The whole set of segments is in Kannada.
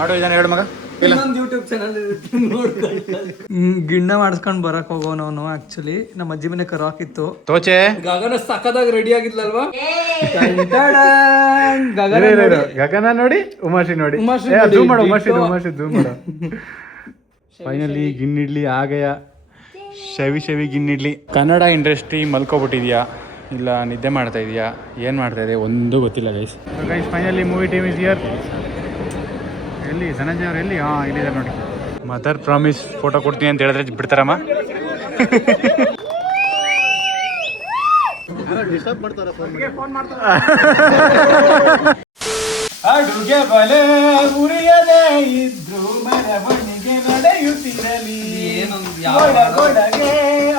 ಮಾಡು ಇದನ್ನ ಹೇಳು ಮಗ. ಇನ್ನೊಂದು ಯೂಟ್ಯೂಬ್ ಚಾನಲ್ ಗಿಣ್ಣ ಮಾಡಿಸ್ಕೊಂಡು ಬರಕ್ ಹೋಗೋನು. ಆಕ್ಚುಲಿ ನಮ್ಮ ಅಜ್ಜಿ ಮನೆ ಕರು ಹಾಕಿತ್ತು. ತೋಚೆ ಗಗನ ಸಕ್ಕದಾಗ ರೆಡಿ ಆಗಿದ್ಲಲ್ವಾ? ಗಗನ ನೋಡಿ, ಉಮಾಶಿ ನೋಡಿ, ಉಮಾಶಿ ಝೂಮ್ ಮಾಡು. ಫೈನಲಿ ಗಿನ್ನಿಡ್ಲಿ ಆಗಯ. ಶವಿ ಗಿನ್ನಿಡ್ಲಿ. ಕನ್ನಡ ಇಂಡಸ್ಟ್ರಿ ಮಲ್ಕೊಬಿಟ್ಟಿದ್ಯಾ ಇಲ್ಲ ನಿದ್ದೆ ಮಾಡ್ತಾ ಇದೆಯಾ, ಏನು ಮಾಡ್ತಾ ಇದೆ ಒಂದು ಗೊತ್ತಿಲ್ಲ guys. Finally movie team is here. ಎಲ್ಲಿ ಧನಂಜಯ ಅವ್ರು ಎಲ್ಲಿ? ಹಾಂ ಇಲ್ಲಿದ್ದಾರೆ ನೋಡಿ. ಮದರ್ ಪ್ರಾಮಿಸ್ ಫೋಟೋ ಕೊಡ್ತೀನಿ ಅಂತ ಹೇಳಿದ್ರೆ ಬಿಡ್ತಾರಮ್ಮ. ಅಡುಗೆ ಬಲೆ ಉರಿಯದೇ ಇದ್ರು ಮೆರವಣಿಗೆ ನಡೆಯುತ್ತಿರಲಿ, ಕೊಡಗೆ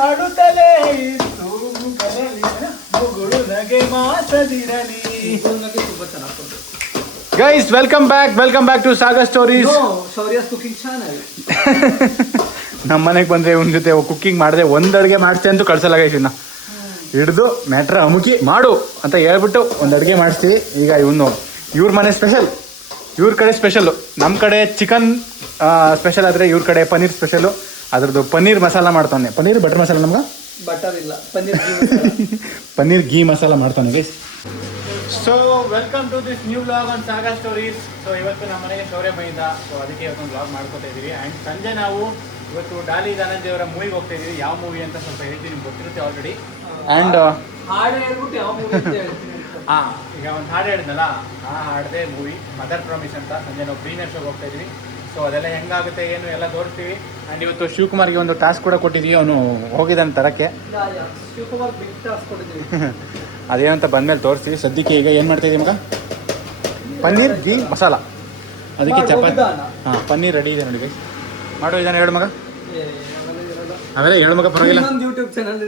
ಅಡುತ್ತಲೇ ಇತ್ತು ಮುಗುಳು ನಗೆ ಮಾತದಿರಲಿ. Guys welcome back to Sagar stories. Cooking channel. ನಮ್ಮ ಮನೆಗೆ ಬಂದರೆ ಇವನ ಜೊತೆ ಕುಕ್ಕಿಂಗ್ ಮಾಡಿದೆ, ಒಂದು ಅಡುಗೆ ಮಾಡಿಸ್ತೆ ಅಂತೂ ಕಳ್ಸಲ್ಲ ಗೈಸ್. ಇನ್ನು ಹಿಡಿದು ಮ್ಯಾಟ್ರ ಅಮುಕಿ ಮಾಡು ಅಂತ ಹೇಳ್ಬಿಟ್ಟು ಒಂದು ಅಡುಗೆ ಮಾಡಿಸ್ತೀವಿ. ಈಗ ಇವ್ರ ಮನೆ ಸ್ಪೆಷಲ್, ಇವ್ರ ಕಡೆ ಸ್ಪೆಷಲ್ಲು. ನಮ್ಮ ಕಡೆ ಚಿಕನ್ ಸ್ಪೆಷಲ್ ಆದರೆ ಇವ್ರ ಕಡೆ ಪನ್ನೀರ್ ಸ್ಪೆಷಲು. ಅದ್ರದ್ದು ಪನ್ನೀರ್ ಮಸಾಲ ಮಾಡ್ತಾನೆ. ಪನ್ನೀರ್ ಬಟರ್ ಮಸಾಲ ನಮ್ಗೆ ಬಟರ್ ಇಲ್ಲ, ಪನ್ನೀರ್ ಗೀ ಮಸಾಲ ಮಾಡ್ತಾನೆ guys. So welcome to this new vlog on Sagar stories. So ಇವತ್ತು ನಮ್ಮ ಮನೆಗೆ ಶೌರ್ಯ ಬಂದಿದ್ದ, ಸೊ ಅದಕ್ಕೆ ಇವತ್ತೊಂದು ವ್ಲಾಗ್ ಮಾಡ್ಕೊತಾ ಇದ್ದೀವಿ. ಆ್ಯಂಡ್ ಸಂಜೆ ನಾವು ಇವತ್ತು ಡಾಲಿ ಧನಂಜಯ ಅವರ ಮೂವಿಗೆ ಹೋಗ್ತಾ ಇದ್ದೀವಿ. ಯಾವ ಮೂವಿ ಅಂತ ಸ್ವಲ್ಪ ಹೇಳ್ತೀವಿ, ನಿಮ್ಗೆ ಗೊತ್ತಿರುತ್ತೆ ಆಲ್ರೆಡಿ. ಆ್ಯಂಡ್ ಈಗ ಒಂದು ಹಾಡು ಹೇಳಿದ್ನಲ್ಲ, ಆ ಹಾಡದೆ ಮೂವಿ ಮದರ್ ಪ್ರಾಮಿಸ್ ಅಂತ. ಸಂಜೆ ನಾವು ಪ್ರೀಮಿಯರ್ ಶೋಗೆ ಹೋಗ್ತಾ ಇದ್ವಿ. ಸೊ ಅದೆಲ್ಲ ಹೆಂಗಾಗುತ್ತೆ ಏನು ಎಲ್ಲ ತೋರಿಸ್ತೀವಿ. ಆ್ಯಂಡ್ ಇವತ್ತು ಶಿವಕುಮಾರ್ಗೆ ಒಂದು ಟಾಸ್ಕ್ ಕೂಡ ಕೊಟ್ಟಿದ್ವಿ, ಅವನು ಹೋಗಿದ್ದಾನೆ ತರಕ್ಕೆ. ಅದೇನಂತ ಬಂದಮೇಲೆ ತೋರಿಸ್ತೀವಿ. ಸದ್ಯಕ್ಕೆ ಈಗ ಏನು ಮಾಡ್ತಾ ಇದ್ದೀವಿ ಮಗ? ಪನ್ನೀರ್ ಗೀ ಮಸಾಲ, ಅದಕ್ಕೆ ಚಪಾತಿ. ಹಾಂ ಪನ್ನೀರ್ ರೆಡಿ ಇದೆ ನೋಡಿ ಗೈಸ್. ಮಾಡು ಇದನ್ನು ಹೇಳು ಮಗ. ಅವೆಲ್ಲ ಹೇಳು ಮಗ, ಪರವಾಗಿಲ್ಲ. ಯೂಟ್ಯೂಬ್ ಚಾನಲ್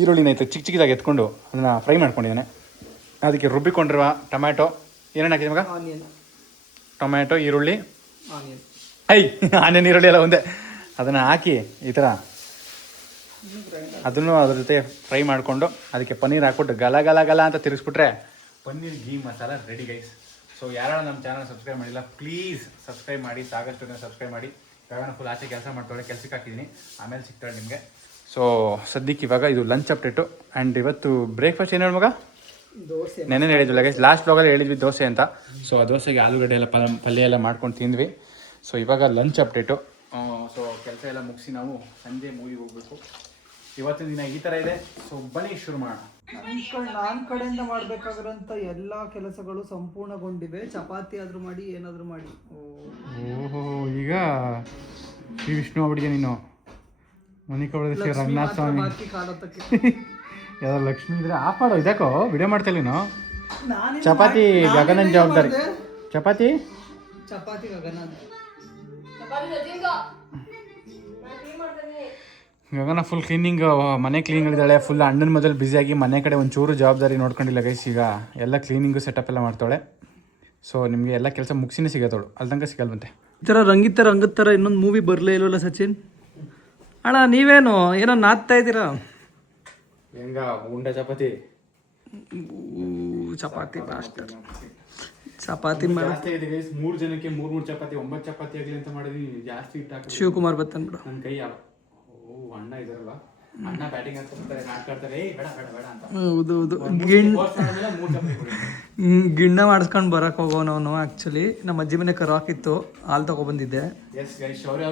ಈರುಳ್ಳಿನ ಐತೆ ಚಿಕ್ಕದಾಗಿ ಎತ್ಕೊಂಡು ಅದನ್ನು ಫ್ರೈ ಮಾಡ್ಕೊಂಡಿದ್ದಾನೆ. ಅದಕ್ಕೆ ರುಬ್ಬಿಕೊಂಡಿರುವ ಟೊಮ್ಯಾಟೊ, ಏನೇನು ಹಾಕಿದೆ ಮಗ? ಟೊಮ್ಯಾಟೊ, ಈರುಳ್ಳಿ, ಆನಿಯನ್ ಈರುಳ್ಳಿ ಎಲ್ಲ ಒಂದೇ. ಅದನ್ನು ಹಾಕಿ ಈ ಥರ ಅದನ್ನು ಅದ್ರ ಜೊತೆ ಫ್ರೈ ಮಾಡಿಕೊಂಡು ಅದಕ್ಕೆ ಪನ್ನೀರ್ ಹಾಕ್ಬಿಟ್ಟು ಗಲ ಅಂತ ತಿರುಗಿಸ್ಬಿಟ್ರೆ paneer ghee masala ready guys. So ಯಾರು ನಮ್ಮ ಚಾನಲ್ ಸಬ್ಸ್ಕ್ರೈಬ್ ಮಾಡಿಲ್ಲ ಪ್ಲೀಸ್ ಸಬ್ಸ್ಕ್ರೈಬ್ ಮಾಡಿ, ಸಾಗರ್ ಸ್ಟೋರಿನ ಸಬ್ಸ್ಕ್ರೈಬ್ ಮಾಡಿ. ಇವಾಗ ಫುಲ್ ಆಚೆ ಕೆಲಸ ಮಾಡ್ತಾಳೆ, ಕೆಲಸಕ್ಕೆ ಹಾಕಿದ್ದೀನಿ, ಆಮೇಲೆ ಸಿಗ್ತಾಳೆ ನಿಮಗೆ. ಸೊ ಸದ್ಯಕ್ಕೆ ಇವಾಗ ಇದು ಲಂಚ್ ಅಪ್ಡೇಟು. ಆ್ಯಂಡ್ ಇವತ್ತು ಬ್ರೇಕ್ಫಾಸ್ಟ್ ಏನು ಹೇಳಿ ಮಗ? ದೋಸೆ. ನೆನ್ನೆ ಹೇಳಿದ್ವಿ ಗೈಸ್, ಲಾಸ್ಟ್ ಬ್ಲಾಗಲ್ಲಿ ಹೇಳಿದ್ವಿ ದೋಸೆ ಅಂತ. ಸೊ ಆ ದೋಸೆಗೆ ಆಲೂಗಡ್ಡೆ ಎಲ್ಲ ಪಲ್ಯ ಎಲ್ಲ ಮಾಡ್ಕೊಂಡು ತಿಂದ್ವಿ. ಸೊ ಇವಾಗ ಲಂಚ್ ಅಪ್ಡೇಟು. ಸೊ ಕೆಲಸ ಎಲ್ಲ ಮುಗಿಸಿ ನಾವು ಸಂಜೆ ಮೂವಿಗೆ ಹೋಗ್ಬೇಕು. ಇವತ್ತಿನ ದಿನ ಈ ಥರ ಇದೆ. ಸೊ ಬನ್ನಿ ಶುರು ಮಾಡೋಣ. ನನ್ನ ಕಡೆಯಿಂದ ಮಾಡಬೇಕಾಗಿರೋಂಥ ಎಲ್ಲ ಕೆಲಸಗಳು ಸಂಪೂರ್ಣಗೊಂಡಿವೆ. ಚಪಾತಿ ಆದರೂ ಮಾಡಿ, ಏನಾದರೂ ಮಾಡಿ. ಓಹೋ, ಈಗ ಶ್ರೀ ವಿಷ್ಣು ಆಗ್ಬಿಟ್ಟಿದೆ ನೀನು. ಮನೆ ಕಡೆ ಶ್ರೀ ರಂಗನಾಥ ಸ್ವಾಮಿ ಯಾವ್ದು ಲಕ್ಷ್ಮೀ ಇದ್ರೆ ಆಫ್ ಮಾಡೋ. ಇದಾಕೋ ವಿಡಿಯೋ ಮಾಡ್ತಾ ನೀನು. ಚಪಾತಿ ಗಗನನ್ ಜವಾಬ್ದಾರಿ. ಚಪಾತಿ ಗಗನ. ಗಗನ ಫುಲ್ ಕ್ಲೀನಿಂಗ್, ಮನೆ ಕ್ಲೀನಿಂಗ್ ಇದ್ದಾಳೆ. ಫುಲ್ ಅಣ್ಣನ ಮೊದಲು ಬ್ಯುಸಿಯಾಗಿ ಮನೆ ಕಡೆ ಒಂಚೂರು ಜವಾಬ್ದಾರಿ ನೋಡ್ಕೊಂಡಿಲ್ಲ ಗೈಸ್. ಈಗ ಎಲ್ಲ ಕ್ಲೀನಿಂಗು ಸೆಟಪ್ ಎಲ್ಲ ಮಾಡ್ತಾಳೆ. ಸೊ ನಿಮಗೆ ಎಲ್ಲ ಕೆಲಸ ಮುಗಿಸಿನೇ ಸಿಗತ್ತವಳು, ಅಲ್ಲಿ ತನಕ ಸಿಗಲ್ವಂತೆ. ಈ ಥರ ರಂಗಿದ ಥರ ಇನ್ನೊಂದು ಮೂವಿ ಬರಲೇ ಇಲ್ವಲ್ಲ ಸಚಿನ್ ಅಣ್ಣ? ನೀವೇನು ಏನೋ ನಾದ್ತಾ ಇದ್ದೀರಾ? ಹೆಂಗ ಉಂಡ ಚಪಾತಿ ಮಾಸ್ಟರ್ ಚಪಾತಿ ಜಾಸ್ತಿ ಇದೆ ಗೈಸ್. 3 ಜನಕ್ಕೆ 3 ಚಪಾತಿ, 9 ಚಪಾತಿ ಆಗಲಿ ಅಂತ ಮಾಡಿದ್ವಿ. ಜಾಸ್ತಿ ಇಟ್ಟು ಶಿವಕುಮಾರ್ ಬತ್ತನ್ಬಿಡು. ನನ್ನ ಕೈ ಅಣ್ಣ ಇದಾರಲ್ಲ, ಅಣ್ಣ ಬ್ಯಾಟಿಂಗ್ ಹಾಕ್ತಾರೆ, ನಾಟ್ಕಾಡ್ತಾರೆ, ಬೇಡ ಅಂತ. ಹೌದು ಗಿಣ್ಣ ಮಾಡಿಸ್ಕೊಂಡು ಬರಕ್ ಹೋಗೋನು. ಆಕ್ಚುಲಿ ನಮ್ಮ ಅಜ್ಜಿ ಮನೆ ಕರು ಹಾಕಿತ್ತು, ಹಾಲು ತಗೊಬಂದಿದ್ದೆ. ಶೌರ್ಯ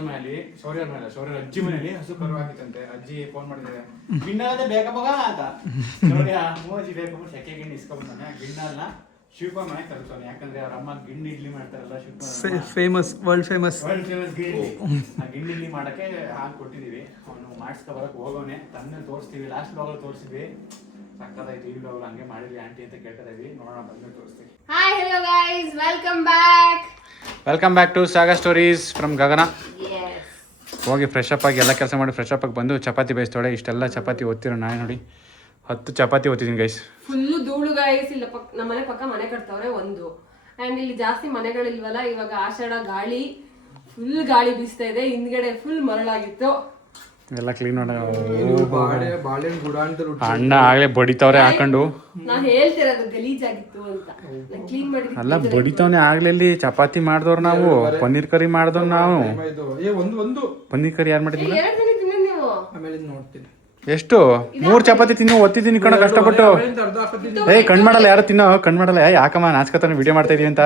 ಅಜ್ಜಿ ಮನೆಯಲ್ಲಿ ಹಸು ಕರು ಹಾಕಿತ್ತಂತೆ. ಅಜ್ಜಿ ಫೋನ್ ಮಾಡಿದ್ದಾರೆ, ಗಿಣ್ಣ ಬೇಕ ಮಗ ಅಂತ. ಶೌರ್ಯ ಮೂವಜ್ಜಿ ಬೇಕು, ಸೆಕೆ ಗಿಣ್ಣು ಇಸ್ಕೊಂಡ್ಬಂದಾನೆ. ಗಿಣ್ಣಲ್ಲ ಶಿವಕುಮಾರ್ ಮನೆ ತರಿಸೋನೆ, ಯಾಕಂದ್ರೆ ಅವ್ರ ಅಮ್ಮ ಗಿಣ್ಣು ಇಡ್ಲಿ ಮಾಡ್ತಾರಲ್ಲ, ಫೇಮಸ್ ವರ್ಲ್ಡ್ ಫೇಮಸ್ ಗಿಣ್ಣಿ. ಆ ಗಿಣ್ಣು ಇಡ್ಲಿ ಮಾಡಕ್ಕೆ ಹಾಲು ಕೊಟ್ಟಿದೀವಿ. ಅವನು ಮಾಡಿಸ್ಕೊ ಬರಕ್ ಹೋಗೋನೆ, ತಂದೆ ತೋರಿಸ್ತೀವಿ. ಲಾಸ್ಟ್ ಬ್ಲಾಗಲ್ಲಿ ತೋರಿಸಿದ್ವಿ, ಸಕ್ಕತ್ತಾಯ್ತು. ಈ ಬ್ಲಾಗ್ ಹಂಗೆ ಮಾಡಿದ್ವಿ ಆಂಟಿ ಅಂತ ಕೇಳ್ತಾ ಇದೀವಿ, ನೋಡೋಣ ಬಂದ್ಮೇಲೆ ತೋರಿಸ್ತೀವಿ. Hi hello guys, welcome back to Sagar stories from Gagana. ಹೋಗಿ ಫ್ರೆಶ್ ಅಪ್ ಆಗಿ ಎಲ್ಲ ಕೆಲಸ ಮಾಡಿ ಫ್ರೆಶ್ ಅಪ್ ಆಗಿ ಬಂದು ಚಪಾತಿ ಬೇಯಿಸ್ತಾಳೆ. ಇಷ್ಟೆಲ್ಲ ಚಪಾತಿ ಓದ್ತಿರೋ ನಾನು ನೋಡಿ 10 ಚಪಾತಿ ಓದ್ತಿದ್ದೀನಿ ಗೈಸ್. ಫುಲ್ಲು ಧೂಳು ಗೈಸ್. ಇಲ್ಲ ನಮ್ಮ ಮನೆ ಪಕ್ಕ ಮನೆ ಕಟ್ತವ್ರೆ ಒಂದು. ಆ್ಯಂಡ್ ಇಲ್ಲಿ ಜಾಸ್ತಿ ಮನೆಗಳಿಲ್ವಲ್ಲ, ಇವಾಗ ಆಷಾಢ ಗಾಳಿ, ಫುಲ್ ಗಾಳಿ ಬೀಸ್ತಾ ಇದೆ. ಹಿಂದ್ಗಡೆ ಫುಲ್ ಮರಳಾಗಿತ್ತು, ಎಲ್ಲ ಕ್ಲೀನ್ ಮಾಡ ಬಾಳೆಹಣ್ಣು ಗುಡಾಣದಲ್ಲಿ ಅಣ್ಣ ಆಗ್ಲೇ ಬಡಿತವ್ರೆ ಹಾಕೊಂಡು. ನಾ ಹೇಳ್ತಿರೋದು ಗಲೀಜಾಗಿತ್ತು ಅಂತ. ಕ್ಲೀನ್ ಮಾಡಿದ್ವಿ. ಅಲ್ಲ ಬಡಿತವನೆ ಆಗ್ಲಿ ಚಪಾತಿ ಮಾಡ್ದವ್ರು ನಾವು, ಪನ್ನೀರ್ ಕರಿ ಮಾಡ್ದವ್ರು ನಾವು. ಪನ್ನೀರ್ ಕರಿ ಯಾರು ಮಾಡಿದ್ವಿ? 2 ದಿನ ತಿನ್ನ ನೀವು. ಆಮೇಲೆ ನೋಡ್ತೀನಿ ಎಷ್ಟು 3 ಚಪಾತಿ ತಿನ್ನು ಒತ್ತಿದ್ದೀನಿ ಕಣ ಕಷ್ಟಪಟ್ಟು. ಕಣ್ ಮಾಡಲ್ಲ ಯಾರು ತಿನ್ನೋ ಕಣ್ ಮಾಡಲ್ಲ. ಯಾಕಮ್ಮ ನಾಚ್ಕತಾನೆ ವಿಡಿಯೋ ಮಾಡ್ತಾ ಇದೀವಿ ಅಂತ.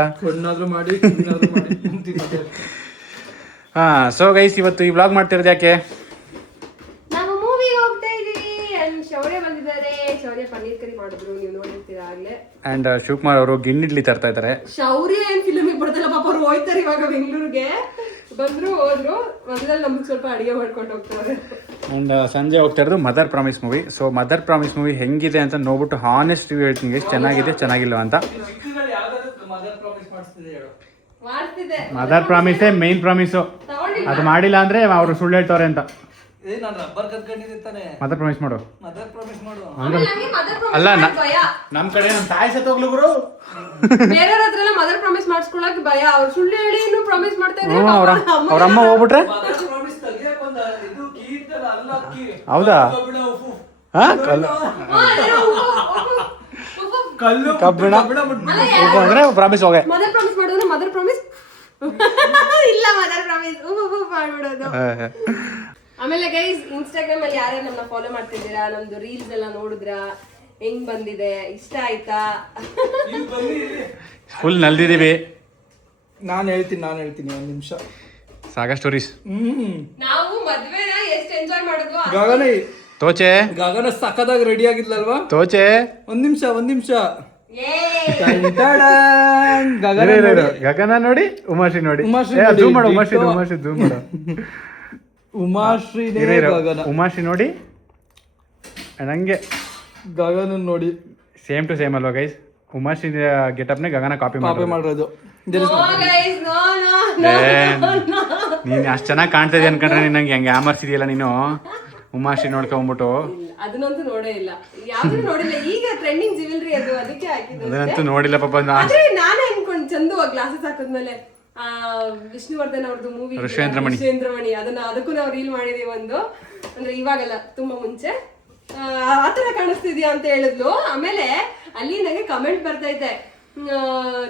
ಹಾ ಸೊ ಗೈಸ್ ಇವತ್ತು ಈ ವ್ಲಾಗ್ ಮಾಡ್ತಿರೋದು ಯಾಕೆ? ನಾವು ಮೂವಿಗೆ ಹೋಗ್ತಾ ಇದೀವಿ. ಅಂಡ್ ಶೌರ್ಯ ಬಂದಿದ್ದಾರೆ. ಶೌರ್ಯ ಪನ್ನೀರ್ ಕರಿ ಮಾಡಿದ್ರು, ನೀವು ನೋಡಿರ್ತೀರಾ ಆಗ್ಲೇ. ಅಂಡ್ ಶಿವಕುಮಾರ್ ಅವರು ಗಿಣ್ಣಿಡ್ಲಿ ತರ್ತಾ ಇದ್ದಾರೆ. ಶೌರ್ಯ ಏನ್ ಫಿಲ್ಮಿಗೆ ಬರ್ತಾರಲ್ಲ ಪಾಪ, ಅವ್ರು ಹೋಯ್ತಾರೆ ಇವಾಗ ಬೆಂಗಳೂರಿಗೆ. ಬಂದ್ರು ಹೋದ್ರು, ಮೊದಲಲ್ಲಿ ನಮ್ಗೆ ಸ್ವಲ್ಪ ಅಡಿಗೆ ಮಾಡ್ಕೊಂಡು ಹೋಗ್ತಾರೆ. ಅಂಡ್ ಸಂಜೆ ಹೋಗ್ತಾ ಇರೋದು mother promise movie. So mother promise movie ಹೆಂಗಿದೆ ಅಂತ ನೋಡ್ಬಿಟ್ಟು ಹಾನೆಸ್ಟ್ ರಿವ್ಯೂ ಹೇಳ್ತೀನಿ ಎಷ್ಟು ಚೆನ್ನಾಗಿದೆ ಚೆನ್ನಾಗಿಲ್ಲ ಅಂತ. ಮದರ್ ಪ್ರಾಮಿಸೇ ಮೇನ್ ಪ್ರಾಮಿಸು. ಅದು ಮಾಡಿಲ್ಲ ಅಂದ್ರೆ ಅವರು ಸುಳ್ಳು ಹೇಳ್ತವ್ರೆ ಅಂತ. ಮದರ್ ಪ್ರಾಮಿಸ್ ಮಾಡು. ಅಲ್ಲ ನಮ್ ಕಡೆ ನಮ್ ತಾಯಿ ಸತ್ತೋಗ್ಲು ಗುರು. ಬೇರೆಯವ್ರ ಹತ್ರ ಎಲ್ಲ ಮದರ್ ಪ್ರಾಮಿಸ್ ಮಾಡಿಸ್ಕೊಳಕ್ ಭಯ. ಅವ್ರು ಸುಳ್ಳು ಹೇಳಿ ಇನ್ನು ಪ್ರಾಮಿಸ್ ಮಾಡ್ತಾ ಇದ್ರೆ ಅವ್ರ ಅಮ್ಮ ಹೋಗ್ಬಿಟ್ರೆ ಹೌದಾ? ಕಬ್ಬಿಣ ಅಂದ್ರೆ ಪ್ರಾಮಿಸ್ ಹೋಗ. ಮದರ್ ಪ್ರಾಮಿಸ್ ಮಾಡೋದು ಮದರ್ ಪ್ರಾಮಿಸ್ ಇಲ್ಲ, ಮದರ್ ಪ್ರಾಮಿಸ್ ಮಾಡ್ಬಿಡೋದು. ಆಮೇಲೆ ಗೈಸ್ ಇನ್ಸ್ಟಾಗ್ರಾಮ್ ಅಲ್ಲಿ ಯಾರ್ಯಾರು ನಮ್ಮನ್ನ ಫಾಲೋ ಮಾಡ್ತಿದ್ದೀರಾ, ನಮ್ದು ರೀಲ್ಸ್ ಎಲ್ಲ ನೋಡಿದ್ರಾ, ಹೆಂಗ್ ಬಂದಿದೆ, ಇಷ್ಟ ಆಯ್ತಾ? ಫುಲ್ ನಲ್ದಿದೀವಿ. ನಾನು ಹೇಳ್ತೀನಿ 1 ನಿಮಿಷ. ಸಾಗಾ ಸ್ಟೋರೀಸ್. ನಾವು ಮದ್ವೆನ ಎಷ್ಟು ಎಂಜಾಯ್ ಮಾಡಿದ್ವು. ತೋಚೆ ಗಗನ ಸಖತ್ತಾಗಿ ರೆಡಿ ಆಗಿದ್ಲಲ್ವಾ? ತೋಚೆ 1 ನಿಮಿಷ. ಗಗನ ನೋಡಿ ಉಮಾಶ್ರೀ ನೋಡಿ. ಉಮಾಶ್ರೀ ನೋಡಿ ನಂಗೆ ಗಗನ ನೋಡಿ ಸೇಮ್ ಟು ಸೇಮ್ ಅಲ್ವಾ ಗೈಸ್? ಉಮಾಶ್ರೀ ಗೆಟಪ್ ನೇ ಗಗನ ಕಾಪಿ ಮಾಡೋದು. ನೀನ್ ಅಷ್ಟ್ ಚೆನ್ನಾಗಿ ಕಾಣ್ತಾ ಇದೀಯ ಅನ್ಕೊಂಡ್ರೆ ನಂಗೆ ಹೆಂಗೆ ಆಮರ್ಸಿದೆಯಲ್ಲ ನೀನು. ಉಮಾಶ್ರೀ ನೋಡ್ಕೊಂಡ್ಬಿಟ್ಟು ಅದನ್ನಂತೂ ನೋಡೇ ಇಲ್ಲ, ಯಾವ್ದು ನೋಡಿಲ್ಲ. ಈಗ ಟ್ರೆಂಡಿಂಗ್ ಜ್ಯುವೆಲ್ರಿ ಅದು, ಅದಕ್ಕೆ ಹಾಕಿದ್ದು. ಅದನ್ನಂತೂ ನೋಡಿಲ್ಲ ಪಾಪ. ನಾನೇ ಅನ್ಕೊಂಡ್ ಚಂದು ಗ್ಲಾಸಸ್ ಹಾಕಿದ್ಮೇಲೆ ವಿಷ್ಣುವರ್ಧನ್ ಅವ್ರದ್ದು ಮೂವಿ ಋಷೇಂದ್ರಮಣಿ, ಅದಕ್ಕೂ ನಾವು ರೀಲ್ ಮಾಡಿದೀವಿ ಒಂದು. ಅಂದ್ರೆ ಇವಾಗಲ್ಲ, ತುಂಬಾ ಮುಂಚೆ. ಆತರ ಕಾಣಿಸ್ತಿದ್ಯಾ ಅಂತ ಹೇಳಿದ್ಲು. ಆಮೇಲೆ ಅಲ್ಲಿ ನಂಗೆ ಕಮೆಂಟ್ ಬರ್ತೈತೆ,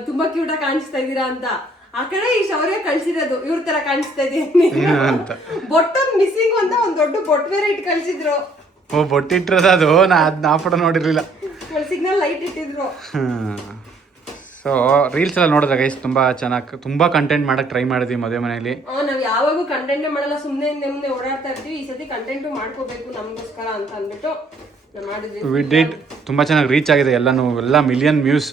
ತುಂಬಾ ಕ್ಯೂಟ್ ಆಗಿ ಕಾಣಿಸ್ತಾ ಇದೀರಾ ಅಂತ. ಆ ಕಡೆ ಈ ಶೌರ್ಯ ಕಳ್ಸಿರೋದು ಇವ್ರ ತರ ಕಾಣಿಸ್ತಾ ಇದೀನಿ. ಬೊಟ್ಟೊಂದ್ ಮಿಸ್ಸಿಂಗ್ ಅಂತ ಒಂದ್ ದೊಡ್ಡ ಬೊಟ್ ಬೇರೆ ಇಟ್ಟು ಕಳ್ಸಿದ್ರು. ಬೊಟ್ಟಿಟ್ರದ ಅದು ನಾ ಫೋಟೋ ನೋಡಿರ್ಲಿಲ್ಲ. ಸಿಗ್ನಲ್ ಲೈಟ್ ಇಟ್ಟಿದ್ರು. ಸೊ ರೀಲ್ಸ್ ಎಲ್ಲ ನೋಡಿದ್ರೆ ಗೈಸ್ ತುಂಬಾ ಚೆನ್ನಾಗಿ ತುಂಬಾ ಕಂಟೆಂಟ್ ಮಾಡಕ್ ಟ್ರೈ ಮಾಡಿದ್ವಿ ಮದುವೆ ಮನೆಯಲ್ಲಿ. ನಾವ್ ಯಾವಾಗೂ ಕಂಟೆಂಟ್ ಮಾಡಲ್ಲ, ಸುಮ್ನೆ ನೆಮ್ಮನೆ ಓಡಾಡ್ತಾ ಇರ್ತೀವಿ. ಈ ಸತಿ ಕಂಟೆಂಟ್ ಮಾಡ್ಕೋಬೇಕು ನಮ್ಗೋಸ್ಕರ ಅಂತ ಅಂದ್ಬಿಟ್ಟು ಮಾಡಿದ್ವಿ. ಡಿಡ್ ತುಂಬಾ ಚೆನ್ನಾಗಿ ರೀಚ್ ಆಗಿದೆ ಎಲ್ಲಾನು. ಎಲ್ಲ ಮಿಲಿಯನ್ ವ್ಯೂಸ್,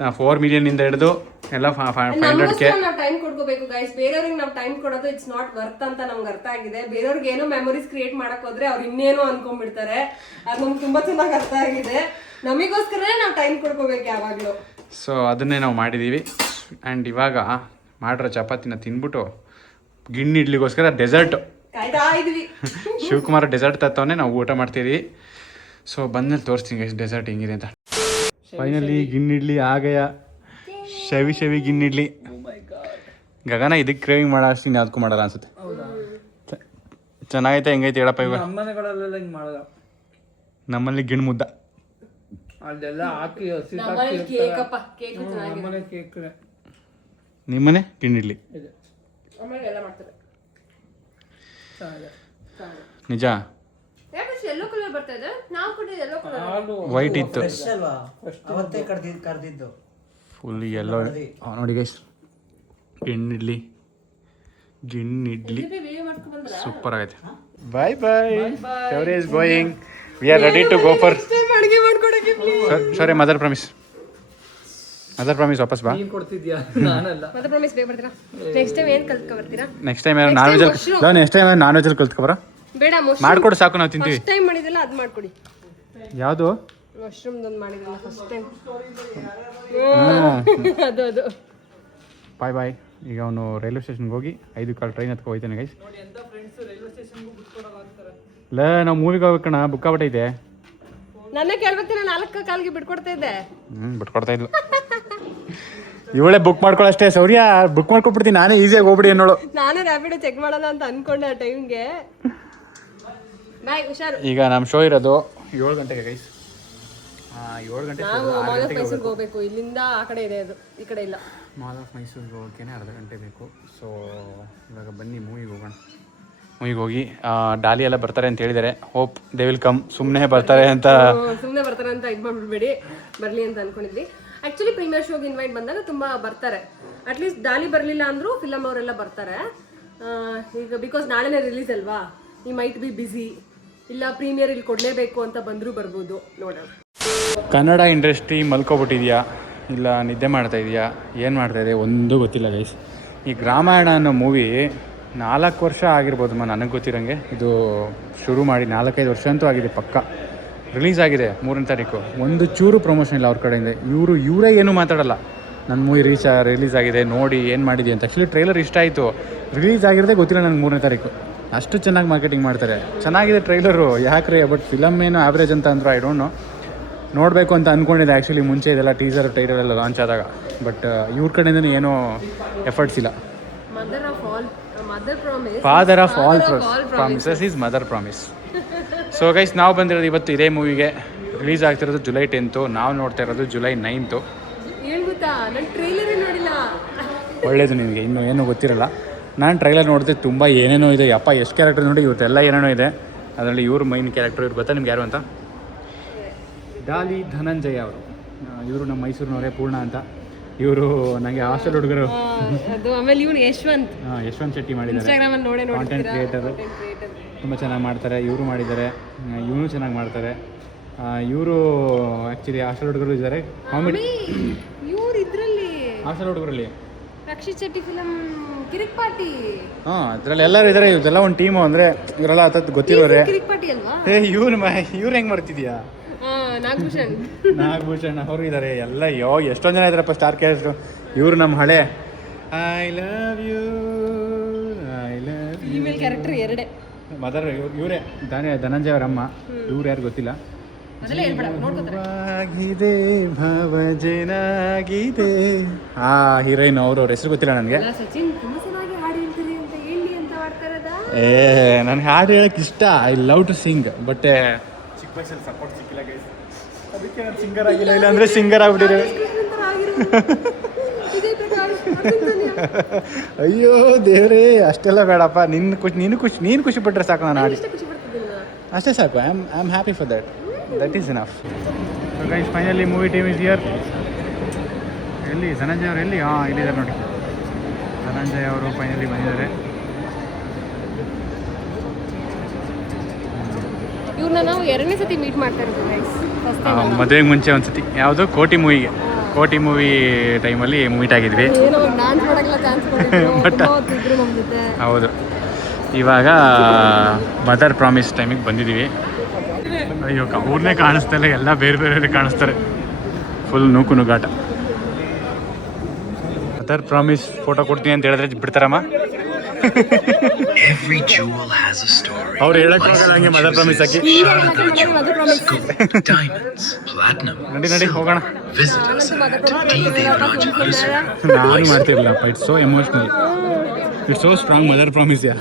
4 ಮಿಲಿಯನ್ ಇಂದ ಹಿಡಿದು ಎಲ್ಲ 500K. ನಾವು ಟೈಮ್ ಕೊಡ್ಕೋಬೇಕು ಗೈಸ್. ಬೇರೆಯವ್ರಿಗೆ ನಾವು ಟೈಮ್ ಕೊಡೋದು ಇಟ್ಸ್ ನಾಟ್ ವರ್ತ್ ಅಂತ ನಮ್ಗೆ ಅರ್ಥ ಆಗಿದೆ. ಬೇರೆಯವ್ರಿಗೆ ಏನೋ ಮೆಮೊರೀಸ್ ಕ್ರಿಯೇಟ್ ಮಾಡಕ್ ಹೋದ್ರೆ ಅವ್ರು ಇನ್ನೇನೋ ಅನ್ಕೊಂಡ್ಬಿಡ್ತಾರೆ. ಅದು ನಮ್ಗೆ ತುಂಬಾ ಚೆನ್ನಾಗಿ ಅರ್ಥ ಆಗಿದೆ. ನಮಗೋಸ್ಕರನೇ ನಾವು ಟೈಮ್ ಕೊಡ್ಕೋಬೇಕು ಯಾವಾಗ್ಲೂ. ಸೊ ಅದನ್ನೇ ನಾವು ಮಾಡಿದೀವಿ. ಆ್ಯಂಡ್ ಇವಾಗ ಮಾಡಿರೋ ಚಪಾತಿನ ತಿನ್ಬಿಟ್ಟು ಗಿಣ್ಣಿ ಇಡ್ಲಿಗೋಸ್ಕರ ಡೆಸರ್ಟ್ ಶಿವಕುಮಾರ್ ಡೆಸರ್ಟ್ ತತ್ತವನ್ನೇ ನಾವು ಊಟ ಮಾಡ್ತೀವಿ. ಸೊ ಬಂದ್ಮೇಲೆ ತೋರಿಸ್ತೀನಿ ಗೈಸ್ ಡೆಸರ್ಟ್ ಹೆಂಗಿದೆ ಅಂತ. ಫೈನಲಿ ಗಿಣ್ಣಿಡ್ಲಿ ಆಗಯ ಶವಿ ಗಿಣ್ಣಿಡ್ಲಿ. ಗಗನ ಇದಕ್ಕೆ ಕ್ರೇವಿಂಗ್ ಮಾಡೋ ಅಷ್ಟು ಇನ್ನು ಅದಕ್ಕೂ ಮಾಡಲ್ಲ ಅನ್ಸುತ್ತೆ. ಚೆನ್ನಾಗೈತೆ ಹೆಂಗೈತೆ ಹೇಳಪ್ಪ ಇವಾಗ? ನಮ್ಮಲ್ಲಿ ಗಿಣ್ ಮುದ್ದ ಅದೆಲ್ಲ ಹಾಕಿ ನಿಮ್ಮನೆ ಗಿಣ್ಣಿಡ್ಲಿ ನಿಜ. ವೈಟ್ ಇತ್ತು ಫುಲ್ ಎಲ್ಲೋ. ನೋಡಿ ಗೈಸ್ ಗಿಣ್ಣಿಡ್ಲಿ ಸೂಪರ್ ಆಗೈತೆ. Bye Shaurya is going. We are ready to go for. Sorry mother promise ವಾಪಸ್ ಬಾ. ನೆಕ್ಸ್ಟ್ ಟೈಮ್ ನಾನ್ ವೆಜ್ ಕಲ್ತ್ಕೊಬರ ಮಾಡ್ಕೊಡು ಸಾಕು, ನಾವು ತಿಂತೀವಿ. ಯಾವುದು ಬಾಯ್. ಈಗ ಅವನು ರೈಲ್ವೆ ಸ್ಟೇಷನ್ಗೆ ಹೋಗಿ 5 ಕಾಲ್ ಟ್ರೈನ್ ಹತ್ಕೊ ಹೋಯ್ತಾನೆ ಗೈಸ್. ಇಲ್ಲ ನಾವು ಮೂವಿಗೆ ಹೋಗ್ಬೇಕಣ್ಣ, ಬುಕ್ ಆಗ್ಬಿಟ್ಟೈತೆ. ನನ್ನ ಕೇಳ್ಬೇಕಂದ್ರೆ 4 ಕಾಲ್ಗೆ ಬಿಟ್ಕೊಡ್ತಾ ಇದ್ದೆ. ಬಿಟ್ಕೊಡ್ತಾ ಇದ್ಲು. ಇವಳೇ ಬುಕ್ ಮಾಡ್ಕೊಳ್ಳೋಷ್ಟೇ. ಸೌರ್ಯ ಬುಕ್ ಮಾಡ್ಕೊಟ್ಬಿಡ್ತೀನಿ ನಾನೇ, ಈಸಿಯಾಗಿ ಹೋಗ್ಬಿಡಿ ಅನ್ನೋಳು. ನಾನು ರ್ಯಾಪಿಡೋ ಚೆಕ್ ಮಾಡಲ್ಲ ಅಂತ ಅನ್ಕೊಂಡೆ ಆ ಟೈಮ್ಗೆ. ಬಾಯ್ ಹುಷಾರು. ಈಗ ನಮ್ಮ ಶೋ ಇರೋದು 7 ಗಂಟೆಗೆ ಗೈಸ್. 7 ಗಂಟೆ ನಾವು ಮಾಲ್ ಆಫ್ ಮೈಸೂರಿಗೆ ಹೋಗ್ಬೇಕು. ಇಲ್ಲಿಂದ ಆ ಕಡೆ ಇದೆ ಅದು, ಈ ಕಡೆ ಇಲ್ಲ. ಮಾಲ್ ಆಫ್ ಮೈಸೂರಿಗೆ ಹೋಗೋಕೆ ಅರ್ಧ ಗಂಟೆ ಬೇಕು. ಸೊ ಇವಾಗ ಬನ್ನಿ ಮೂವಿಗೆ ಹೋಗೋಣ. ಮೂವಿಗೆ ಹೋಗಿ ಡಾಲಿ ಎಲ್ಲ ಬರ್ತಾರೆ ಅಂತ ಹೇಳಿದ್ದಾರೆ. Hope they will come. ಸುಮ್ಮನೆ ಬರ್ತಾರೆ ಅಂತ ಇದು ಮಾಡ್ಬಿಡ್ಬೇಡಿ, ಬರಲಿ ಅಂತ ಅನ್ಕೊಂಡಿದ್ವಿ. ಆ್ಯಕ್ಚುಲಿ ಪ್ರೀಮಿಯರ್ ಶೋಗೆ ಇನ್ವೈಟ್ ಬಂದಾಗ ತುಂಬ ಬರ್ತಾರೆ. ಅಟ್ಲೀಸ್ಟ್ ಡಾಲಿ ಬರಲಿಲ್ಲ ಅಂದರೂ ಫಿಲಮ್ ಅವರೆಲ್ಲ ಬರ್ತಾರೆ. ಈಗ ಬಿಕಾಸ್ ನಾಳೆನೇ ರಿಲೀಸ್ ಅಲ್ವಾ, ಈ ಮೈಟ್ ಬಿ ಬ್ಯುಸಿ, ಇಲ್ಲ ಪ್ರೀಮಿಯರ್ ಇಲ್ಲಿ ಕೊಡಲೇಬೇಕು ಅಂತ ಬಂದರೂ ಬರ್ಬೋದು, ನೋಡೋಣ. ಕನ್ನಡ ಇಂಡಸ್ಟ್ರಿ ಮಲ್ಕೊಬಿಟ್ಟಿದೆಯಾ ಇಲ್ಲ ನಿದ್ದೆ ಮಾಡ್ತಾ ಇದೆಯಾ ಏನು ಮಾಡ್ತಾ ಇದೆ ಒಂದು ಗೊತ್ತಿಲ್ಲ ಗೈಸ್. ಈ ಗ್ರಾಮಾಯಣ ಅನ್ನೋ ಮೂವಿ 4 ವರ್ಷ ಆಗಿರ್ಬೋದು ನನಗೆ ಗೊತ್ತಿರೋಂಗೆ. ಇದು ಶುರು ಮಾಡಿ 4-5 ವರ್ಷ ಅಂತೂ ಆಗಿದೆ ಪಕ್ಕ. ರಿಲೀಸ್ ಆಗಿದೆ 3ನೇ ತಾರೀಕು. ಒಂದು ಚೂರು ಪ್ರಮೋಷನ್ ಇಲ್ಲ ಅವ್ರ ಕಡೆಯಿಂದ. ಇವರೇ ಏನೂ ಮಾತಾಡಲ್ಲ. ನನ್ನ ಮೂವಿ ರಿಲೀಸ್ ಆಗಿದೆ ನೋಡಿ ಏನು ಮಾಡಿದೆ ಅಂತ. ಆ್ಯಕ್ಚುಲಿ ಟ್ರೈಲರ್ ಇಷ್ಟ ಆಯಿತು, ರಿಲೀಸ್ ಆಗಿರೋದೇ ಗೊತ್ತಿಲ್ಲ ನನಗೆ 3ನೇ ತಾರೀಕು. ಅಷ್ಟು ಚೆನ್ನಾಗಿ ಮಾರ್ಕೆಟಿಂಗ್ ಮಾಡ್ತಾರೆ. ಚೆನ್ನಾಗಿದೆ ಟ್ರೈಲರು, ಯಾಕ್ರೆ. ಬಟ್ ಫಿಲಮ್ ಏನು ಆವ್ರೇಜ್ ಅಂತ ಅಂದರು, ಐ ಡೋಂಟ್ ನೋ. ನೋಡಬೇಕು ಅಂತ ಅಂದ್ಕೊಂಡಿದ್ದೆ ಆ್ಯಕ್ಚುಲಿ ಮುಂಚೆ ಇದೆಲ್ಲ ಟೀಸರ್ ಟೈಟರ್ ಎಲ್ಲ ಲಾಂಚ್ ಆದಾಗ. ಬಟ್ ಇವ್ರ ಕಡೆಯಿಂದ ಏನೂ ಎಫರ್ಟ್ಸ್ ಇಲ್ಲ. Father of all promises is mother promise. So guys, ನಾವು ಬಂದಿರೋದು ಇವತ್ತು ಇದೇ ಮೂವಿಗೆ. ರಿಲೀಸ್ ಆಗ್ತಿರೋದು ಜುಲೈ 10th, ನಾವು ನೋಡ್ತಾ ಇರೋದು ಜುಲೈ 9th. ಒಳ್ಳೇದು, ನಿಮಗೆ ಇನ್ನೂ ಏನೂ ಗೊತ್ತಿರಲ್ಲ. ನಾನು ಟ್ರೈಲರ್ ನೋಡಿದೆ, ತುಂಬ ಏನೇನೋ ಇದೆ. ಯಪ್ಪ ಎಷ್ಟು ಕ್ಯಾರೆಕ್ಟರ್ ನೋಡಿ, ಇವತ್ತೆಲ್ಲ ಏನೇನೋ ಇದೆ. ಅದರಲ್ಲಿ ಇವ್ರ ಮೈನ್ ಕ್ಯಾರೆಕ್ಟರ್. ಇವ್ರು ಗೊತ್ತಾ ನಿಮ್ಗೆ ಯಾರು ಅಂತ? ಡಾಲಿ ಧನಂಜಯ ಅವರು. ಇವರು ನಮ್ಮ ಮೈಸೂರಿನವರೇ, ಪೂರ್ಣ ಅಂತ. ಇವರು ನನಗೆ ಹಾಸ್ಟೆಲ್ ಹುಡುಗರು. ಆಮೇಲೆ ಇವನು ಯಶವಂತ್ ಶೆಟ್ಟಿ ಮಾಡಿದ್ದಾರೆ, ಕಾಂಟೆಂಟ್ ಕ್ರಿಯೇಟರು. ತುಂಬ ಚೆನ್ನಾಗಿ ಮಾಡ್ತಾರೆ. ಇವರು ಮಾಡಿದ್ದಾರೆ, ಇವನು ಚೆನ್ನಾಗಿ ಮಾಡ್ತಾರೆ. ಇವರು ಆ್ಯಕ್ಚುಲಿ ಹಾಸ್ಟೆಲ್ ಹುಡುಗರು ಇದ್ದಾರೆ, ಕಾಮಿಡಿ. ಇವರು ಇದರಲ್ಲಿ ಹಾಸ್ಟೆಲ್ ಹುಡುಗರಲ್ಲಿ ರಕ್ಷಿತ್ ಶೆಟ್ಟಿ ಫಿಲಮ್ ಕಿರಿಕ್ ಪಾರ್ಟಿ. ಅದರಲ್ಲಿ ಎಲ್ಲರೂ ಇದ್ದಾರೆ. ಇದೆಲ್ಲ ಒಂದು ಟೀಮು. ಅಂದರೆ ಇವರೆಲ್ಲ ಹತ್ತತ್ತು ಗೊತ್ತಿರೋರೆ. ಕಿರಿಕ್ ಪಾರ್ಟಿ ಅಲ್ವಾ? ಇವ್ರು ಹೆಂಗೆ ಬರ್ತಿದ್ಯಾ? ನಾಗಭೂಷಣ್ ಅವರು ಇದ್ದಾರೆ. ಎಲ್ಲ ಎಷ್ಟೊಂದು ಜನ ಇದ್ದಾರಪ್ಪ ಸ್ಟಾರ್ ಕ್ಯಾಸ್ಟು. ಇವರು ನಮ್ಮ ಹಳೆ I love you female character ಎರಡೇ. ಮದರ್ ಇವರೇ, ಧನಂಜಯ ಅವರ ಅಮ್ಮ. ಇವ್ರು ಯಾರು ಗೊತ್ತಿಲ್ಲ. ಆಗಿದೆ ಭವಜನಾಗಿದೆ ಆ ಹೀರೋಯಿನ್. ಅವ್ರ ಹೆಸರು ಗೊತ್ತಿಲ್ಲ ನನಗೆ. ನನಗೆ ಹಾಡು ಹೇಳಕ್ಕೆ ಇಷ್ಟ. I love to sing. But ಚಿಕ್ಕ ವಯಸ್ಸಲ್ಲಿ ಸಪೋರ್ಟ್ ಸಿಕ್ಕಿಲ್ಲ ಗೈಸ್, ಅದಕ್ಕೆ ನಾನು ಸಿಂಗರ್ ಆಗಿಲ್ಲ. ಇಲ್ಲ ಅಂದರೆ ಸಿಂಗರ್ ಆಗ್ಬಿಟ್ಟಿರೋ. ಅಯ್ಯೋ ದೇವ್ರೇ, ಅಷ್ಟೆಲ್ಲ ಬೇಡಪ್ಪ. ನೀನು ಖುಷಿ ಪಟ್ಟರೆ ಸಾಕು. ನಾನು ಆಡಿ ಅಷ್ಟೇ ಸಾಕು. I am happy for that is enough. So guys, finally movie team is here. ಎಲ್ಲಿ ಧನಂಜಯ ಅವರು? ಎಲ್ಲಿ? ಇಲ್ಲಿದ್ದಾರೆ ನೋಡಿ. ಧನಂಜಯ ಅವರು ಫೈನಲಿ ಬಂದಿದ್ದಾರೆ. ಇವ್ರನ್ನ ನಾವು 2ನೇ ಸತಿ ಮೀಟ್ ಮಾಡ್ತಾ ಇರೋದು ಗೈಸ್. ಮದುವೆಗೆ ಮುಂಚೆ ಒಂದ್ಸತಿ ಯಾವುದೋ ಕೋಟಿ ಮೂವಿ ಟೈಮಲ್ಲಿ ಮೀಟ್ ಆಗಿದ್ವಿ. ಬಟ್ ಹೌದು, ಇವಾಗ ಮದರ್ ಪ್ರಾಮಿಸ್ ಟೈಮಿಗೆ ಬಂದಿದ್ದೀವಿ. ಅಯ್ಯೋ, ಅವ್ರನ್ನೇ ಕಾಣಿಸ್ತಾರೆ, ಎಲ್ಲ ಬೇರೆ ಬೇರೆ ಕಾಣಿಸ್ತಾರೆ. ಫುಲ್ ನೂಕು ನುಗ್ಗಾಟ. ಮದರ್ ಪ್ರಾಮಿಸ್ ಫೋಟೋ ಕೊಡ್ತೀನಿ ಅಂತ ಹೇಳಿದ್ರೆ ಬಿಡ್ತಾರಮ್ಮ. ಅವ್ರು ಹೇಳಕ್ ಹೋಗಲ್ಲ ಹಂಗೆ ಮದರ್ ಪ್ರಾಮಿಸ್ ಹಾಕಿ. ನಡಿ ಹೋಗೋಣ. ನಾನು ಮಾಡ್ತಿರ್ಲಿಲ್ಲಪ್ಪ. It's so emotional, it's so strong mother promise. ಯಾ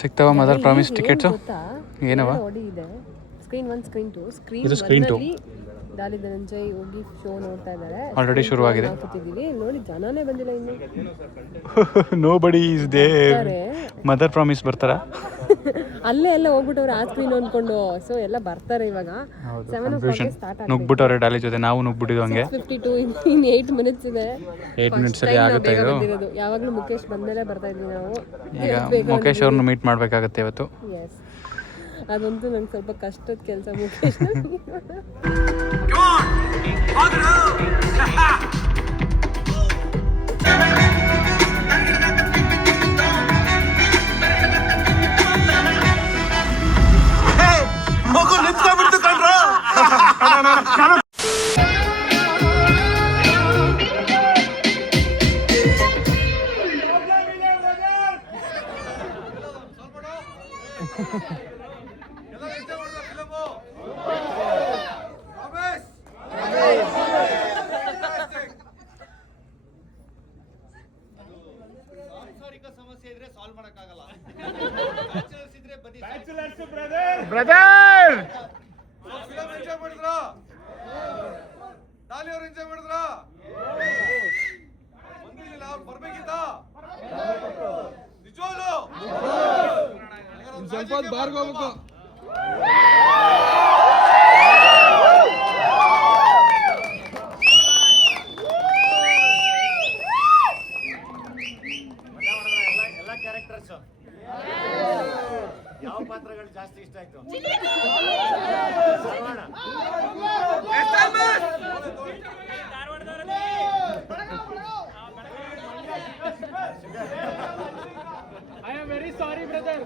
ಸಿಗ್ತಾವ ಮದರ್ ಪ್ರಾಮಿಸ್ ಟಿಕೆಟ್ಸು? ಏನವ? Screen 1, screen 2. ಇದು ಸ್ಕ್ರೀನ್ 2. ಡಾಲಿ ಧನಂಜಯ್ ಹೋಗಿ ಶೋ ನೋಡ್ತಾ ಇದ್ದಾರೆ. ಆಲ್ರೆಡಿ ಶುರುವಾಗಿದೆ. ನೋಡಿ, ಜನನೇ ಬಂದಿಲ್ಲ ಇನ್ನು. Nobody is there. Mother promise ಬರ್ತಾರಾ? ಅಲ್ಲೇ ಹೋಗ್ಬಿಟ್ಟವ್ರೆ ಆ ಸ್ಕ್ರೀನ್ ಅಂದ್ಕೊಂಡು. ಸೊ ಎಲ್ಲ ಬರ್ತಾರೆ ಇವಾಗ. 7 o'clock ಸ್ಟಾರ್ಟ್ ಆಗುತ್ತೆ. ನುಗ್ಬಿಟ್ಟವ್ರೆ ಡಾಲಿ ಜೊತೆ. ನಾವು ನುಗ್ಬಿಟ್ಟಿದ್ವು ಹಂಗೆ. 52 ಇನ್ 8 minutes ಇದೆ. 8 minutes ಅಲ್ಲಿ ಆಗುತ್ತೆ ಇದು. ಯಾವಾಗಲೂ ಮುಖೇಶ್ ಬಂದಮೇಲೆ ಬರ್ತಾ ಇದ್ವಿ ನಾವು. ಈಗ ಮುಖೇಶ್ ಅವ್ರನ್ನ ಮೀಟ್ ಮಾಡಬೇಕಾಗುತ್ತೆ ಇವತ್ತು. ಎಸ್, ಅದಂತೂ ನಂಗೆ ಸ್ವಲ್ಪ ಕಷ್ಟದ ಕೆಲಸ ಮುಖೇಶ್. ಮಗು ನಿಂತ್ಕೊಂಡ್ಬಿಡ್ತು ಕಣ್ರೋ. ಬ್ರದರ್ ಸ್ವಲ್ಪ ಬಾರ್ಗ ಹೋಗ್ಬೇಕು. ಯಾವ ಪಾತ್ರಗಳು ಜಾಸ್ತಿ ಇಷ್ಟ ಆಯ್ತು? I am very sorry brother.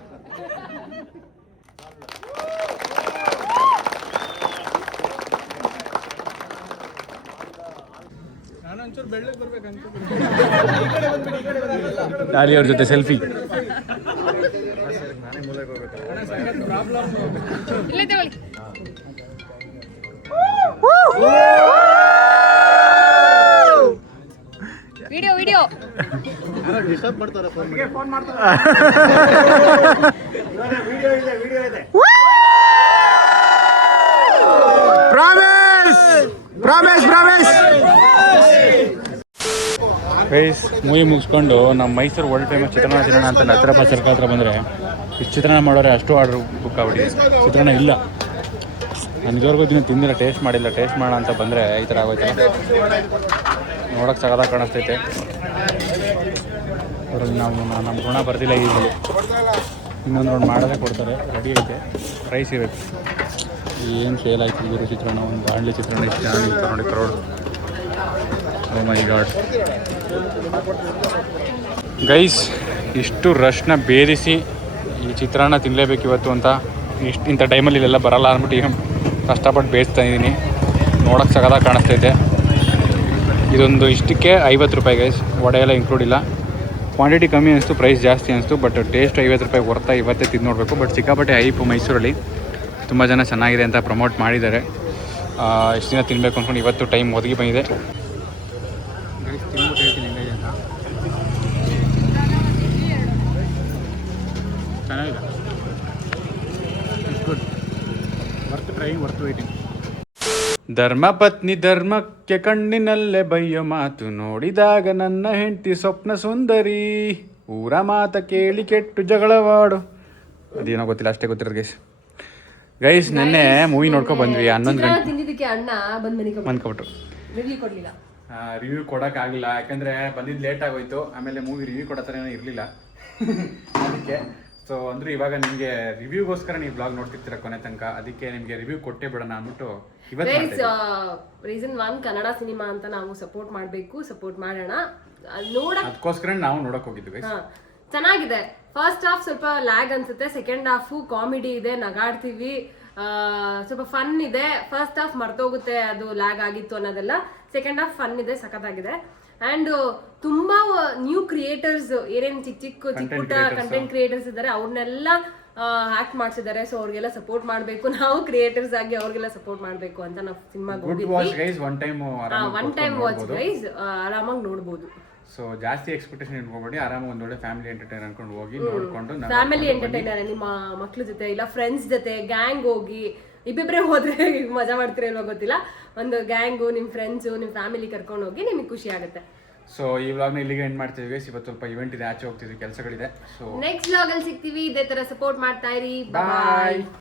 ನಾನು ಒಂಚೂರು ಬೆಳ್ಳಗೆ ಬರ್ಬೇಕಂತ. ಡಾಲಿ ಅವ್ರ ಜೊತೆ selfie. Problem video video disturb ಮಾಡ್ತಾರೆ, ಫೋನ್ ಮಾಡ್ತಾರೆ. ವಿಡಿಯೋ ಇದೆ. ಗೈಸ್ ಮೂವಿ ಮುಗಿಸ್ಕೊಂಡು ನಮ್ಮ ಮೈಸೂರು ವರ್ಲ್ಡ್ ಫೇಮಸ್ ಚಿತ್ರಾನ್ನ ತಿನ್ನೋಣ ಅಂತ ಹತ್ರಪ್ಪ ಸರ್ಕಾರ ಹತ್ರ ಬಂದರೆ ಇಷ್ಟು ಚಿತ್ರಾನ್ನ ಮಾಡೋರೆ ಅಷ್ಟು ಆರ್ಡ್ರ್ ಬುಕ್ ಆಗ್ಬಿಟ್ಟಿದೆ. ಚಿತ್ರಾನ್ನ ಇಲ್ಲ. ನನಗಿವರೆಗೂ ದಿನ ತಿಂದಿಲ್ಲ, ಟೇಸ್ಟ್ ಮಾಡಿಲ್ಲ. ಟೇಸ್ಟ್ ಮಾಡೋಣ ಅಂತ ಬಂದರೆ ಈ ಥರ ಆಗೋಯ್ತಲ್ಲ. ನೋಡೋಕ್ಕೆ ಸಗದಾಗಿ ಕಾಣಿಸ್ತೈತೆ. ಅವ್ರಲ್ಲಿ ನಮ್ಮ ಋಣ ಬರ್ದಿಲ್ಲ. ಈಗಲೂ ಇನ್ನೊಂದು ರೌಂಡ್ ಮಾಡೋದೇ ಕೊಡ್ತಾರೆ. ರೆಡಿ ಐತೆ. ಪ್ರೈಸ್ ಇರುತ್ತೆ. ಏನು ಸೇಲ್ ಆಯ್ತು ಇವರು ಚಿತ್ರಾನ್ನ. ಒಂದು ಬಾಣಲಿ ಚಿತ್ರಾನ್ನ ಇಷ್ಟು ಚೆನ್ನಾಗಿ ನೋಡಿ ಕರೋಡು. ಓ ಮೈ ಗಾಡ್ ಗೈಸ್, ಇಷ್ಟು ರಶ್ನ ಭೇದಿಸಿ ಈ ಚಿತ್ರಾನ್ನ ತಿನ್ನಲೇಬೇಕು ಇವತ್ತು ಅಂತ ಇಂಥ ಟೈಮಲ್ಲಿ ಇಲ್ಲೆಲ್ಲ ಬರಲ್ಲ ಅಂದ್ಬಿಟ್ಟು ಈಗ ಕಷ್ಟಪಟ್ಟು ಬೇಯಿಸ್ತಾ ಇದ್ದೀನಿ. ನೋಡೋಕ್ಕೆ ಸಗದಾಗಿ ಕಾಣಿಸ್ತೈತೆ. ಇದೊಂದು ಇಷ್ಟಕ್ಕೆ 50 ರೂಪಾಯಿ ಗೈಸ್. ವಡೆ ಎಲ್ಲ ಇನ್ಕ್ಲೂಡ್ ಇಲ್ಲ. ಕ್ವಾಂಟಿಟಿ ಕಮ್ಮಿ ಅನಿಸ್ತು, ಪ್ರೈಸ್ ಜಾಸ್ತಿ ಅನಿಸ್ತು. ಬಟ್ ಟೇಸ್ಟ್ 50 ರೂಪಾಯಿ ವರ್ತಾ. ಇವತ್ತೇ ತಿಂದು ನೋಡಬೇಕು. ಬಟ್ ಸಿಕ್ಕಾಪಟ್ಟೆ ಹೈಪು ಮೈಸೂರಲ್ಲಿ. ತುಂಬ ಜನ ಚೆನ್ನಾಗಿದೆ ಅಂತ ಪ್ರಮೋಟ್ ಮಾಡಿದ್ದಾರೆ. ಎಷ್ಟು ದಿನ ತಿನ್ನಬೇಕು ಅಂದ್ಕೊಂಡು ಇವತ್ತು ಟೈಮ್ ಒದಗಿ ಬಂದಿದೆ. ತಿನ್ಬಿಟ್ಟು ಹೇಳ್ತೀನಿ ಹೆಂಗಿದೆ ಅಂತ. ಚೆನ್ನಾಗಿದೆ. Good. Worth trying, worth waiting. ಧರ್ಮಪತ್ನಿ ಧರ್ಮಕ್ಕೆ ಕಣ್ಣಿನಲ್ಲೇ ಬಯ್ಯೋ ಮಾತು ನೋಡಿದಾಗ ನನ್ನ ಹೆಂಡತಿ ಸ್ವಪ್ನ ಸುಂದರಿ. ಊರ ಮಾತ ಕೇಳಿ ಕೆಟ್ಟು ಜಗಳವಾಡು. ಅದೇನೋ ಗೊತ್ತಿಲ್ಲ, ಅಷ್ಟೇ ಗೊತ್ತಿರೋದು ಗೈಸ್. ನೆನ್ನೆ ಮೂವಿ ನೋಡ್ಕೊಂಡು ಬಂದ್ವಿ. 11 ಗಂಟೆ ತಿಂದಿದ್ದಕ್ಕೆ ಅಣ್ಣ ಬಂದು ಮನ್ಕೊಬಿಟ್ರು. ರಿವ್ಯೂ ಕೊಡ್ಲಿಲ್ಲ. ರಿವ್ಯೂ ಕೊಡೋಕ್ಕಾಗಲಿಲ್ಲ, ಯಾಕಂದರೆ ಬಂದಿದ್ದು ಲೇಟ್ ಆಗೋಯ್ತು. ಆಮೇಲೆ ಮೂವಿ ರಿವ್ಯೂ ಕೊಡೋ ಥರ ಇರಲಿಲ್ಲ ಅದಕ್ಕೆ. ಸೊ ಅಂದರೆ ಇವಾಗ ನಿಮಗೆ ರಿವ್ಯೂಗೋಸ್ಕರ ನೀವು ಬ್ಲಾಗ್ ನೋಡ್ತಿರ್ತೀರ ಕೊನೆ ತನಕ. ಅದಕ್ಕೆ ನಿಮಗೆ ರಿವ್ಯೂ ಕೊಟ್ಟೇ ಬಿಡೋಣ ಅಂದ್ಬಿಟ್ಟು ರೀಸನ್ 1 ಕನ್ನಡ ಸಿನಿಮಾ ಅಂತ ನಾವು ಸಪೋರ್ಟ್ ಮಾಡಬೇಕು, ಸಪೋರ್ಟ್ ಮಾಡೋಣ. ಅದಕ್ಕೋಸ್ಕರ ನಾವು ನೋಡಕ್ ಹೋಗಿದ್ವಿ ಗೈಸ್. ಚೆನ್ನಾಗಿದೆ. ಫಸ್ಟ್ ಹಾಫ್ ಸ್ವಲ್ಪ ಲ್ಯಾಗ್ ಅನ್ಸುತ್ತೆ. ಸೆಕೆಂಡ್ ಹಾಫ್ ಕಾಮಿಡಿ ಇದೆ, ನಗಾಡ್ತೀವಿ, ಸ್ವಲ್ಪ ಫನ್ ಇದೆ. ಫಸ್ಟ್ ಹಾಫ್ ಮರ್ತೋಗುತ್ತೆ ಅದು ಲ್ಯಾಗ್ ಆಗಿತ್ತು ಅನ್ನೋದೆಲ್ಲ. ಸೆಕೆಂಡ್ ಹಾಫ್ ಫನ್ ಇದೆ, ಸಖತ್ತಾಗಿದೆ. ಅಂಡ್ ತುಂಬಾ ನ್ಯೂ ಕ್ರಿಯೇಟರ್ಸ್, ಏನೇನು ಚಿಕ್ಕ ಪುಟ್ಟ ಕಂಟೆಂಟ್ ಕ್ರಿಯೇಟರ್ಸ್ ಇದ್ದಾರೆ, ಅವ್ರನ್ನೆಲ್ಲ ಆಕ್ಟ್ ಮಾಡ್ಸಿದ್ದಾರೆ. ಸೊ ಅವ್ರಿಗೆಲ್ಲ ಸಪೋರ್ಟ್ ಮಾಡಬೇಕು. ನಾವು ಕ್ರಿಯೇಟರ್ಸ್ ಆಗಿ ಅವ್ರಿಗೆಲ್ಲ ಸಪೋರ್ಟ್ ಮಾಡಬೇಕು ಅಂತ ನಾವು ಸಿನಿಮಾಗೆ ಹೋಗಿದ್ವಿ. ಒನ್ ಟೈಮ್ ವಾಚ್ ಗೈಸ್, ಆರಾಮಾಗಿ ನೋಡ್ಬೋದು. ಸೊ ಜಾಸ್ತಿ ಎಕ್ಸ್ಪೆಕ್ಟೇಷನ್ ಇಟ್ಕೋಬೇಡಿ. ಆರಾಮಾಗಿ ಒಂದು ಒಳ್ಳೆ ಫ್ಯಾಮಿಲಿ ಎಂಟರ್ಟೈನರ್ ಅನ್ಕೊಂಡು ಹೋಗಿ ನೋಡ್ಕೊಂಡು. ಫ್ಯಾಮಿಲಿ ಎಂಟರ್ಟೈನರ್, ನಿಮ್ಮ ಮಕ್ಳ ಜೊತೆ ಇಲ್ಲ ಫ್ರೆಂಡ್ಸ್ ಜೊತೆ ಗ್ಯಾಂಗ್ ಹೋಗಿ. ಇಬ್ಬಿಬ್ರೆ ಹೋದ್ರೆ ಮಜಾ ಮಾಡ್ತೀರಾ ಇಲ್ವಾ ಗೊತ್ತಿಲ್ಲ. ಒಂದು ಗ್ಯಾಂಗು, ನಿಮ್ಮ ಫ್ರೆಂಡ್ಸು, ನಿಮ್ಮ ಫ್ಯಾಮಿಲಿ ಕರ್ಕೊಂಡು ಹೋಗಿ ನಿಮಗೆ ಖುಷಿ ಆಗುತ್ತೆ. ಸೊ ಈ ವ್ಲಾಗ್ನ ಇಲ್ಲಿಗೆ ಎಂಡ್ ಮಾಡ್ತೀವಿ ಗೈಸ್. ಇವತ್ತು ಸ್ವಲ್ಪ ಇವೆಂಟ್ ಇದೆ, ಆಚೆ ಹೋಗ್ತಿದ್ವಿ, ಕೆಲಸಗಳಿದೆ. ಸೊ ನೆಕ್ಸ್ಟ್ ವ್ಲಾಗ್ ಅಲ್ಲಿ ಸಿಗ್ತೀವಿ. ಇದೇ ತರ ಸಪೋರ್ಟ್ ಮಾಡ್ತಾ ಇರಿ. ಬಾಯ್.